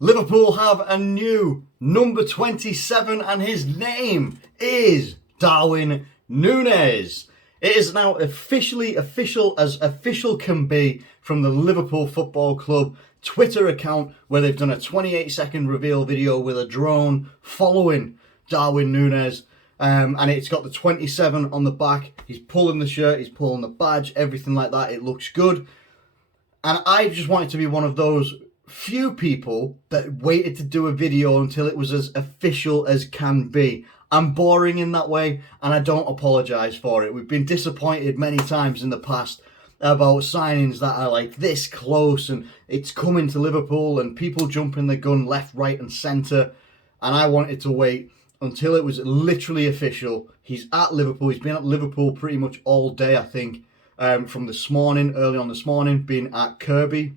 Liverpool have a new number 27 and his name is Darwin Nunez. It is now officially official as official can be from the Liverpool Football Club Twitter account, where they've done a 28-second reveal video with a drone following Darwin Nunez. And it's got the 27 on the back. He's pulling the shirt, he's pulling the badge, everything like that. It looks good. And I just wanted to be one of those few people that waited to do a video until it was as official as can be. I'm boring in that way, and I don't apologise for it. We've been disappointed many times in the past about signings that are like this close, and it's coming to Liverpool, and people jumping the gun left, right and centre. And I wanted to wait until it was literally official. He's at Liverpool. He's been at Liverpool pretty much all day, I think, from this morning, early on this morning, being at Kirby.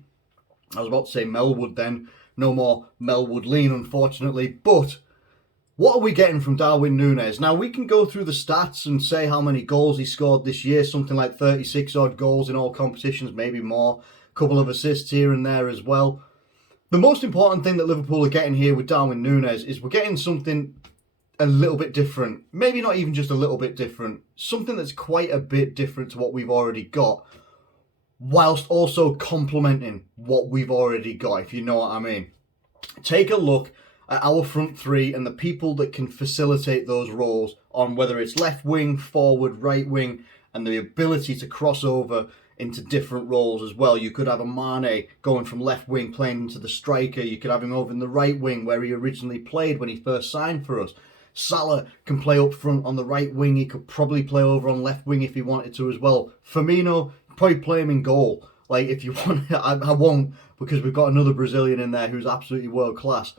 I was about to say Melwood then. No more Melwood Lean, unfortunately. But what are we getting from Darwin Nunez? Now, we can go through the stats and say how many goals he scored this year. Something like 36 odd goals in all competitions, maybe more. A couple of assists here and there as well. The most important thing that Liverpool are getting here with Darwin Nunez is we're getting something a little bit different. Maybe not even just a little bit different. Something that's quite a bit different to what we've already got, whilst also complementing what we've already got, if you know what I mean. Take a look at our front three and the people that can facilitate those roles on whether it's left wing, forward, right wing, and the ability to cross over into different roles as well. You could have a Mane going from left wing playing into the striker. You could have him over in the right wing where he originally played when he first signed for us. Salah can play up front on the right wing. He could probably play over on left wing if he wanted to as well. Firmino, probably play him in goal. Like, if you want, I won't, because we've got another Brazilian in there who's absolutely world class.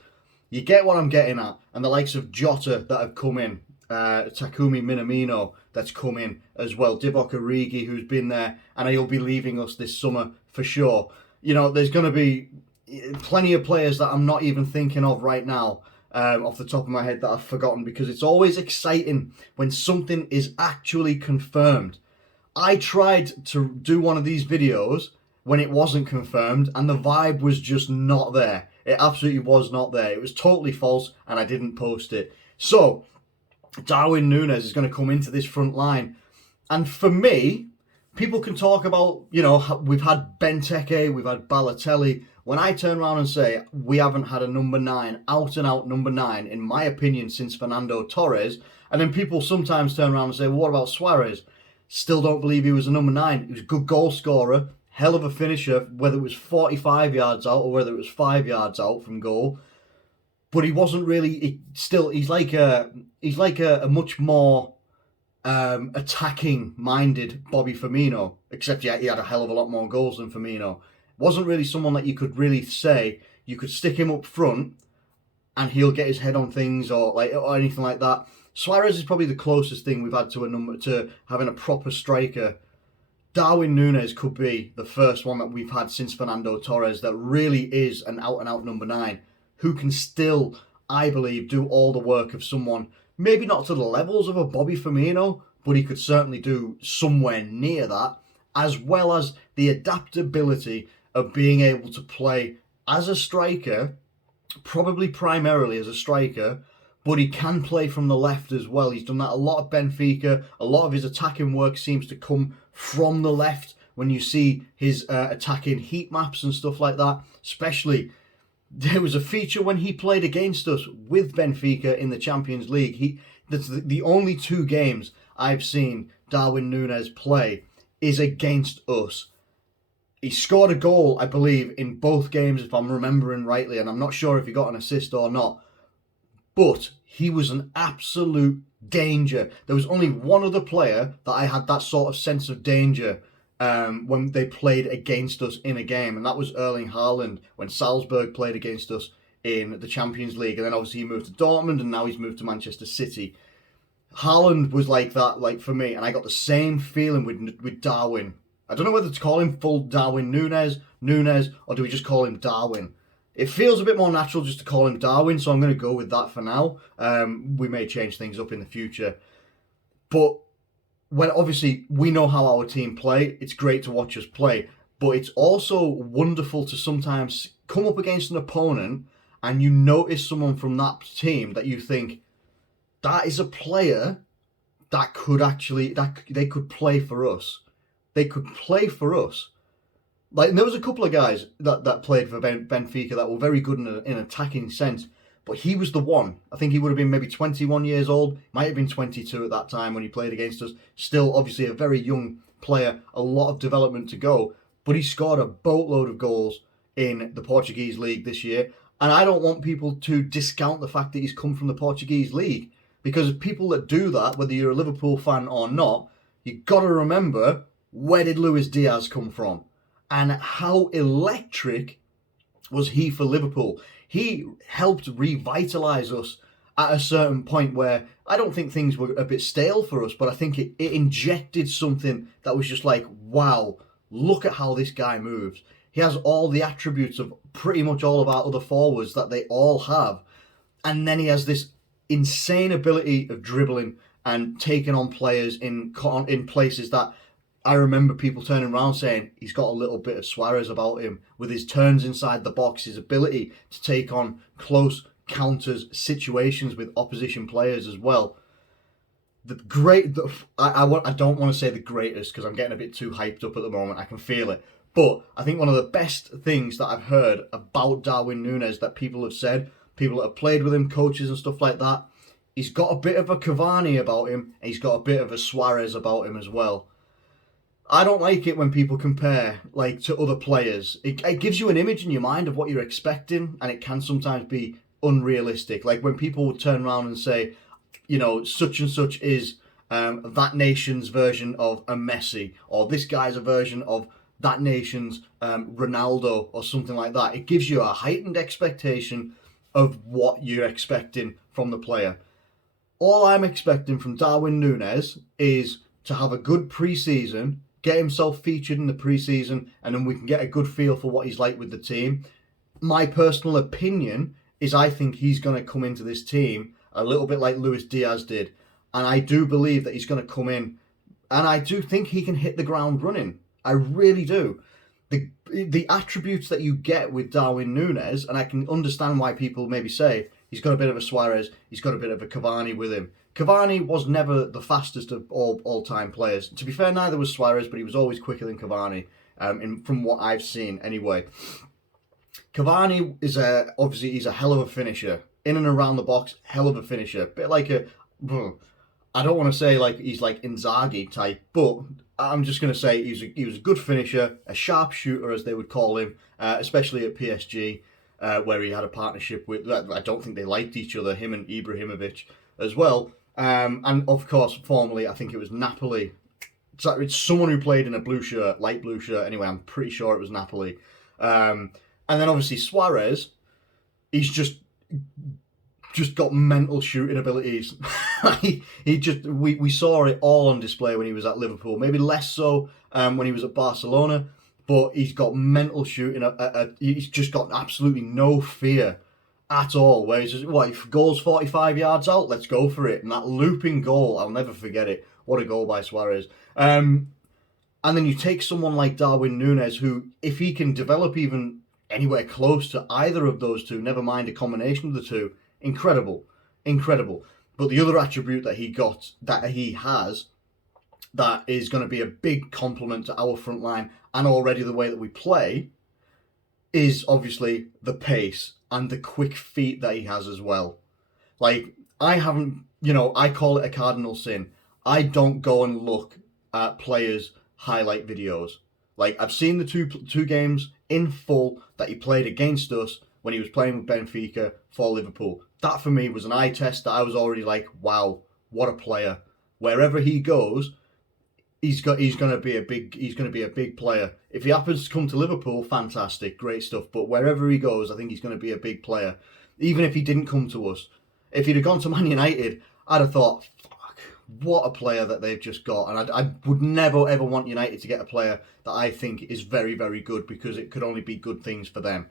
You get what I'm getting at. And the likes of Jota that have come in, Takumi Minamino that's come in as well, Divock Origi who's been there, and he'll be leaving us this summer for sure. You know, there's going to be plenty of players that I'm not even thinking of right now, off the top of my head, that I've forgotten, because it's always exciting when something is actually confirmed. I tried to do one of these videos when it wasn't confirmed, and the vibe was just not there. It absolutely was not there. It was totally false, and I didn't post it. So, Darwin Nunez is going to come into this front line. And for me, people can talk about, you know, we've had Benteke, we've had Balotelli. When I turn around and say we haven't had a number 9, out-and-out number 9, in my opinion, since Fernando Torres, and then people sometimes turn around and say, well, what about Suarez? Still don't believe he was a number 9. He was a good goal scorer, hell of a finisher, whether it was 45 yards out or whether it was 5 yards out from goal. But he wasn't really. He's like a much more attacking-minded Bobby Firmino. Except he had a hell of a lot more goals than Firmino. Wasn't really someone that you could really say you could stick him up front and he'll get his head on things or anything like that. Suarez is probably the closest thing we've had to having a proper striker. Darwin Nunez could be the first one that we've had since Fernando Torres that really is an out-and-out number 9 who can still, I believe, do all the work of someone, maybe not to the levels of a Bobby Firmino, but he could certainly do somewhere near that, as well as the adaptability of being able to play as a striker, probably primarily as a striker, but he can play from the left as well. He's done that a lot at Benfica. A lot of his attacking work seems to come from the left when you see his attacking heat maps and stuff like that. Especially, there was a feature when he played against us with Benfica in the Champions League. That's the only 2 games I've seen Darwin Nunez play is against us. He scored a goal, I believe, in both games, if I'm remembering rightly, and I'm not sure if he got an assist or not. But he was an absolute danger. There was only one other player that I had that sort of sense of danger when they played against us in a game, and that was Erling Haaland when Salzburg played against us in the Champions League. And then obviously he moved to Dortmund, and now he's moved to Manchester City. Haaland was like that, like for me, and I got the same feeling with Darwin. I don't know whether to call him full Darwin Nunez, or do we just call him Darwin? It feels a bit more natural just to call him Darwin, so I'm going to go with that for now. We may change things up in the future. But when obviously we know how our team play, it's great to watch us play. But it's also wonderful to sometimes come up against an opponent and you notice someone from that team that you think, that is a player that could actually, that they could play for us. They could play for us. Like, there was a couple of guys that played for Benfica that were very good in an attacking sense, but he was the one. I think he would have been maybe 21 years old, might have been 22 at that time when he played against us. Still, obviously, a very young player, a lot of development to go, but he scored a boatload of goals in the Portuguese league this year. And I don't want people to discount the fact that he's come from the Portuguese league, because people that do that, whether you're a Liverpool fan or not, you've got to remember, where did Luis Diaz come from? And how electric was he for Liverpool? He helped revitalise us at a certain point where I don't think things were a bit stale for us, but I think it injected something that was just like, wow, look at how this guy moves. He has all the attributes of pretty much all of our other forwards that they all have. And then he has this insane ability of dribbling and taking on players in places that I remember people turning around saying he's got a little bit of Suarez about him, with his turns inside the box, his ability to take on close counters, situations with opposition players as well. I don't want to say the greatest because I'm getting a bit too hyped up at the moment. I can feel it. But I think one of the best things that I've heard about Darwin Nunez that people have said, people that have played with him, coaches and stuff like that, he's got a bit of a Cavani about him, and he's got a bit of a Suarez about him as well. I don't like it when people compare like to other players. It gives you an image in your mind of what you're expecting, and it can sometimes be unrealistic. Like when people would turn around and say, you know, such and such is that nation's version of a Messi, or this guy's a version of that nation's Ronaldo, or something like that. It gives you a heightened expectation of what you're expecting from the player. All I'm expecting from Darwin Nunez is to have a good pre-season, get himself featured in the pre-season, and then we can get a good feel for what he's like with the team. My personal opinion is I think he's going to come into this team a little bit like Luis Diaz did. And I do believe that he's going to come in, and I do think he can hit the ground running. I really do. The attributes that you get with Darwin Nunez, and I can understand why people maybe say he's got a bit of a Suarez, he's got a bit of a Cavani with him. Cavani was never the fastest of all-time players. To be fair, neither was Suarez, but he was always quicker than Cavani, from what I've seen anyway. Cavani is obviously he's a hell of a finisher. In and around the box, hell of a finisher. Bit like I don't want to say like he's like Inzaghi type, but I'm just going to say he was a good finisher, a sharp shooter as they would call him, especially at PSG, where he had a partnership with, I don't think they liked each other, him and Ibrahimovic as well. And of course, formerly, I think it was Napoli. So it's someone who played in a blue shirt, light blue shirt. Anyway, I'm pretty sure it was Napoli. And then obviously Suarez, he's just got mental shooting abilities. We saw it all on display when he was at Liverpool. Maybe less so when he was at Barcelona, but he's got mental shooting. He's just got absolutely no fear at all. Where he's just, if goal's 45 yards out, let's go for it. And that looping goal, I'll never forget it. What a goal by Suarez. And then you take someone like Darwin Nunez, who, if he can develop even anywhere close to either of those two, never mind a combination of the two, incredible. But the other attribute that he has, that is going to be a big compliment to our front line and already the way that we play, is obviously the pace and the quick feet that he has as well. Like, I call it a cardinal sin. I don't go and look at players' highlight videos. Like, I've seen the two games in full that he played against us when he was playing with Benfica for Liverpool. That for me was an eye test that I was already like, wow, what a player. Wherever he goes, he's going to be a big player. If he happens to come to Liverpool, fantastic, great stuff. But wherever he goes, I think he's going to be a big player. Even if he didn't come to us. If he'd have gone to Man United, I'd have thought, fuck, what a player that they've just got. And I would never ever want United to get a player that I think is very, very good, because it could only be good things for them.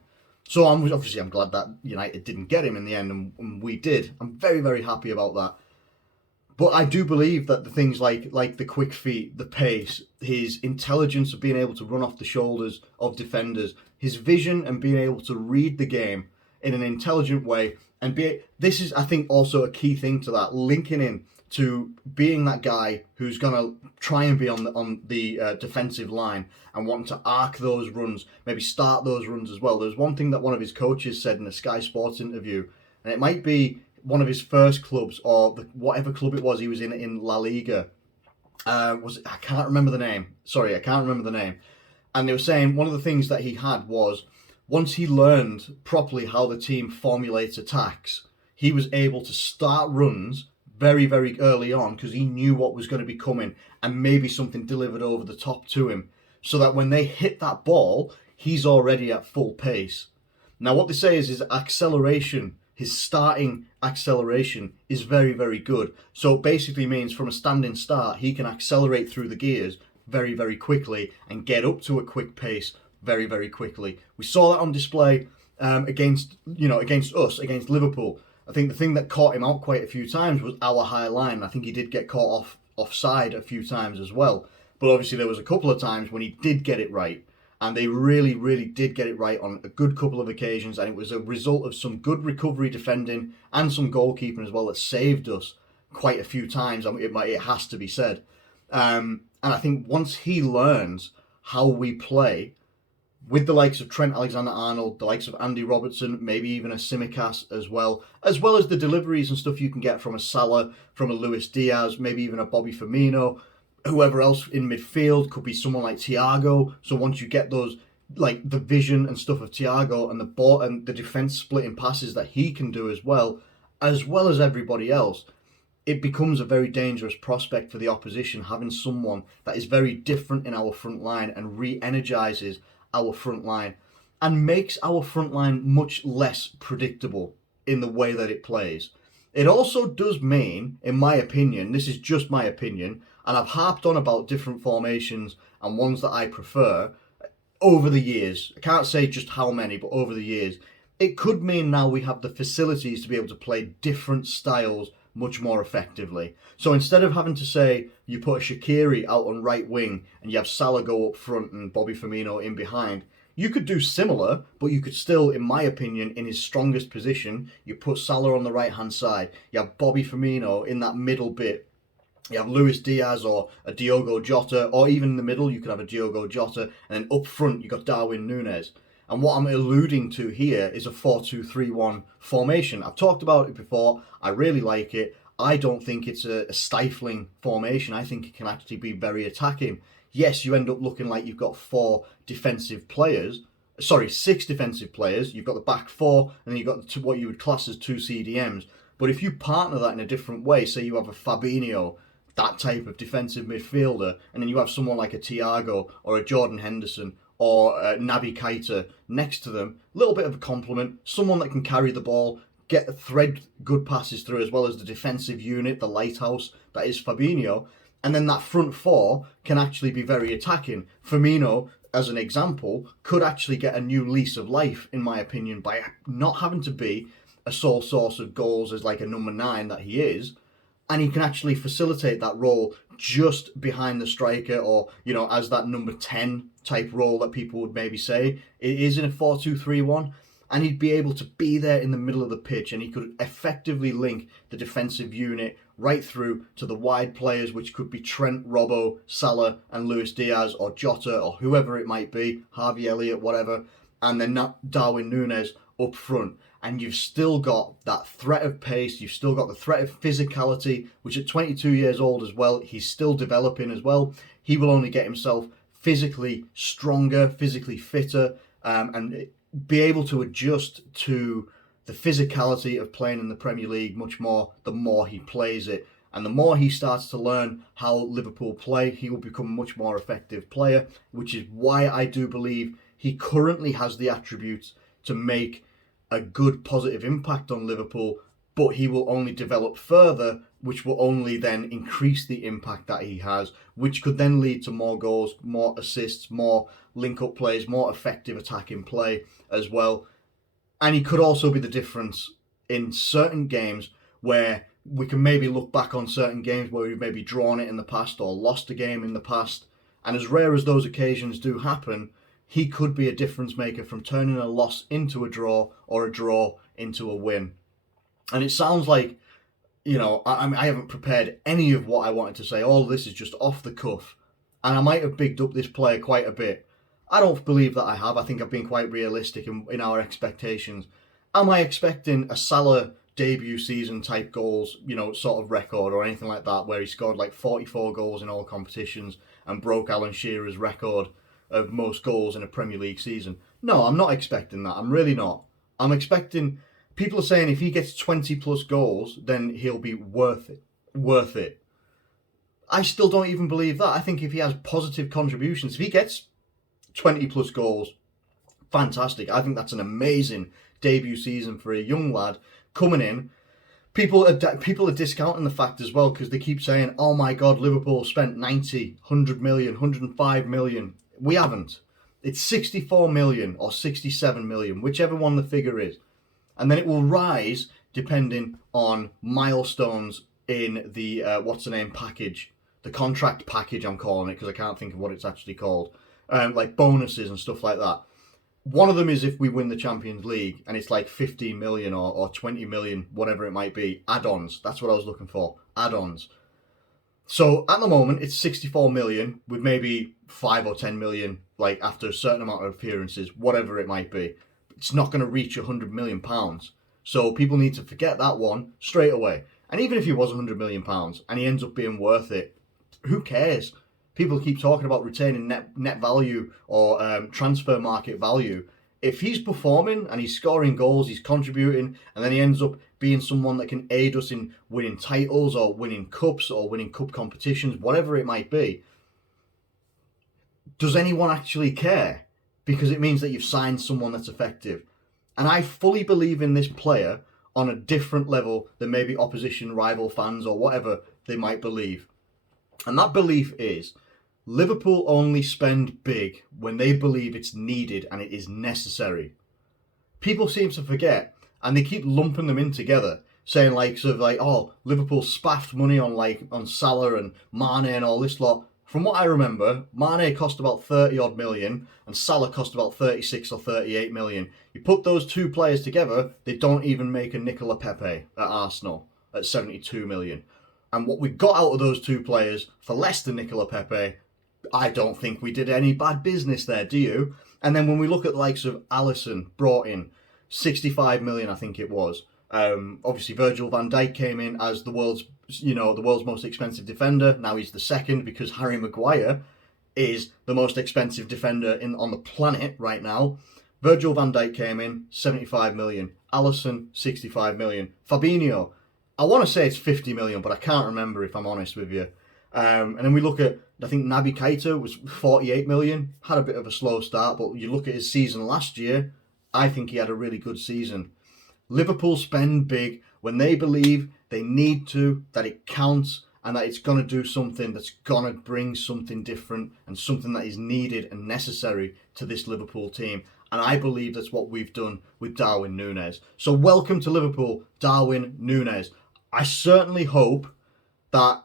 So I'm glad that United didn't get him in the end, and we did. I'm very, very happy about that. But I do believe that the things like the quick feet, the pace, his intelligence of being able to run off the shoulders of defenders, his vision and being able to read the game in an intelligent way, and this is, I think, also a key thing to that, linking in to being that guy who's going to try and be on the defensive line and wanting to arc those runs, maybe start those runs as well. There's one thing that one of his coaches said in a Sky Sports interview, and it might be one of his first clubs or whatever club it was he was in La Liga. I can't remember the name. Sorry, I can't remember the name. And they were saying one of the things that he had was, once he learned properly how the team formulates attacks, he was able to start runs very, very early on because he knew what was going to be coming and maybe something delivered over the top to him, so that when they hit that ball, he's already at full pace. Now, what they say is his acceleration, his starting acceleration is very, very good. So it basically means from a standing start, he can accelerate through the gears very, very quickly and get up to a quick pace very, very quickly. We saw that on display against us, against Liverpool. I think the thing that caught him out quite a few times was our high line. I think he did get caught offside a few times as well. But obviously there was a couple of times when he did get it right. And they really, really did get it right on a good couple of occasions. And it was a result of some good recovery defending and some goalkeeping as well that saved us quite a few times. It has to be said. And I think once he learns how we play, with the likes of Trent Alexander-Arnold, the likes of Andy Robertson, maybe even a Tsimikas as well as the deliveries and stuff you can get from a Salah, from a Luis Diaz, maybe even a Bobby Firmino, whoever else in midfield, could be someone like Thiago. So once you get those, like the vision and stuff of Thiago and the ball and the defense splitting passes that he can do as well as everybody else, it becomes a very dangerous prospect for the opposition, having someone that is very different in our front line and re-energizes our front line and makes our front line much less predictable in the way that it plays. It also does mean, in my opinion, this is just my opinion, and I've harped on about different formations and ones that I prefer over the years. I can't say just how many, but over the years. It could mean now we have the facilities to be able to play different styles much more effectively. So instead of having to say you put a Shaqiri out on right wing and you have Salah go up front and Bobby Firmino in behind, you could do similar, but you could still, in my opinion, in his strongest position, you put Salah on the right-hand side, you have Bobby Firmino in that middle bit, you have Luis Diaz or a Diogo Jota, or even in the middle you could have a Diogo Jota, and then up front you got Darwin Nunez. And what I'm alluding to here is a 4-2-3-1 formation. I've talked about it before. I really like it. I don't think it's a stifling formation. I think it can actually be very attacking. Yes, you end up looking like you've got six defensive players. You've got the back four, and then you've got what you would class as two CDMs. But if you partner that in a different way, say you have a Fabinho, that type of defensive midfielder, and then you have someone like a Thiago or a Jordan Henderson or Naby Keita next to them, a little bit of a complement, someone that can carry the ball, thread good passes through, as well as the defensive unit, the lighthouse that is Fabinho, and then that front four can actually be very attacking. Firmino, as an example, could actually get a new lease of life, in my opinion, by not having to be a sole source of goals as like a number 9 that he is, and he can actually facilitate that role just behind the striker, or, you know, as that number 10 type role that people would maybe say. It is in a 4-2-3-1, and he'd be able to be there in the middle of the pitch, and he could effectively link the defensive unit right through to the wide players, which could be Trent, Robbo, Salah, and Luis Diaz, or Jota, or whoever it might be, Harvey Elliott, whatever, and then Darwin Nunez up front. And you've still got that threat of pace, you've still got the threat of physicality, which at 22 years old as well, he's still developing as well. He will only get himself physically stronger, physically fitter, and be able to adjust to the physicality of playing in the Premier League much more the more he plays it. And the more he starts to learn how Liverpool play, he will become a much more effective player, which is why I do believe he currently has the attributes to make a good positive impact on Liverpool, but he will only develop further, which will only then increase the impact that he has, which could then lead to more goals, more assists, more link-up plays, more effective attacking play as well. And he could also be the difference in certain games where we can maybe look back on certain games where we've maybe drawn it in the past or lost a game in the past. And as rare as those occasions do happen, he could be a difference maker from turning a loss into a draw or a draw into a win. And it sounds like, you know, I haven't prepared any of what I wanted to say. All of this is just off the cuff. And I might have bigged up this player quite a bit. I don't believe that I have. I think I've been quite realistic in our expectations. Am I expecting a Salah debut season type goals, you know, sort of record or anything like that, where he scored like 44 goals in all competitions and broke Alan Shearer's record of most goals in a Premier League season? No, I'm not expecting that. I'm really not. I'm expecting... People are saying if he gets 20 plus goals, then he'll be worth it. Worth it. I still don't even believe that. I think if he has positive contributions, if he gets 20 plus goals, fantastic. I think that's an amazing debut season for a young lad coming in. People are discounting the fact as well, because they keep saying, oh my God, Liverpool spent 90, 100 million, 105 million. We haven't. It's 64 million or 67 million, whichever one the figure is. And then it will rise depending on milestones in the, package. The contract package, I'm calling it, because I can't think of what it's actually called. Like bonuses and stuff like that. One of them is if we win the Champions League, and it's like 15 million or 20 million, whatever it might be. Add-ons. That's what I was looking for. Add-ons. So at the moment, it's 64 million with maybe 5 or 10 million, like after a certain amount of appearances, whatever it might be. It's not going to reach £100 million. So people need to forget that one straight away. And even if he was £100 million and he ends up being worth it, who cares? People keep talking about retaining net value or transfer market value. If he's performing and he's scoring goals, he's contributing, and then he ends up being someone that can aid us in winning titles or winning cups or winning cup competitions, whatever it might be, does anyone actually care? Because it means that you've signed someone that's effective. And I fully believe in this player on a different level than maybe opposition rival fans or whatever they might believe. And that belief is Liverpool only spend big when they believe it's needed and it is necessary. People seem to forget, and they keep lumping them in together, saying like, sort of like, oh, Liverpool spaffed money on Salah and Mane and all this lot. From what I remember, Mane cost about 30 odd million and Salah cost about 36 or 38 million. You put those two players together, they don't even make a Nicola Pepe at Arsenal at 72 million. And what we got out of those two players for less than Nicola Pepe, I don't think we did any bad business there, do you? And then when we look at the likes of Alisson, brought in 65 million, I think it was. Obviously Virgil van Dijk came in as the world's most expensive defender. Now he's the second because Harry Maguire is the most expensive defender on the planet right now. Virgil van Dijk came in 75 million. Alisson 65 million. Fabinho, I want to say it's 50 million, but I can't remember if I'm honest with you. And then we look at, I think Naby Keita was 48 million. Had a bit of a slow start, but you look at his season last year, I think he had a really good season. Liverpool spend big when they believe they need to, that it counts, and that it's going to do something that's going to bring something different and something that is needed and necessary to this Liverpool team. And I believe that's what we've done with Darwin Nunez. So welcome to Liverpool, Darwin Nunez. I certainly hope that,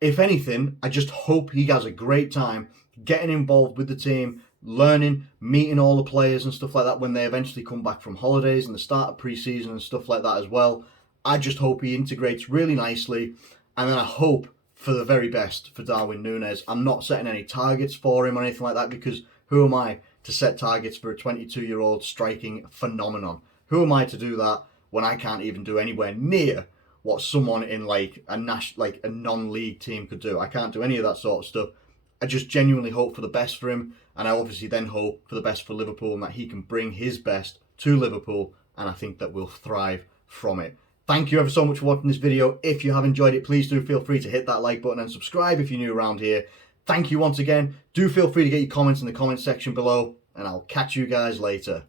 if anything, I just hope he has a great time getting involved with the team, learning, meeting all the players and stuff like that when they eventually come back from holidays and the start of pre-season and stuff like that as well. I just hope he integrates really nicely, and then I hope for the very best for Darwin Nunez. I'm not setting any targets for him or anything like that, because who am I to set targets for a 22-year-old striking phenomenon? Who am I to do that when I can't even do anywhere near what someone in like a non-league team could do? I can't do any of that sort of stuff. I just genuinely hope for the best for him, and I obviously then hope for the best for Liverpool and that he can bring his best to Liverpool, and I think that we'll thrive from it. Thank you ever so much for watching this video. If you have enjoyed it, please do feel free to hit that like button and subscribe if you're new around here. Thank you once again. Do feel free to get your comments in the comment section below, and I'll catch you guys later.